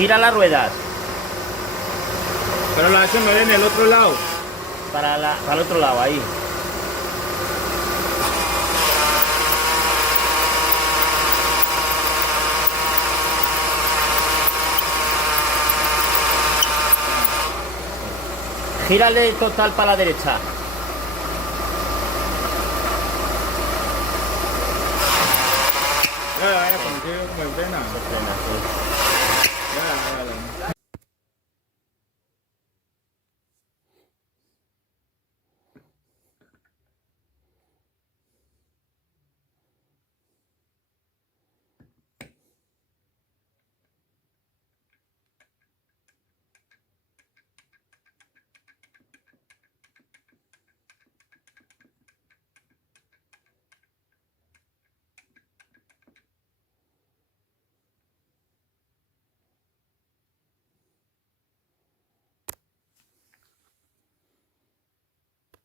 gira las ruedas Pero la has hecho mover en el otro lado. para el otro lado, ahí. Gírale total para la derecha. Ya, como que me frena. Se frena, sí.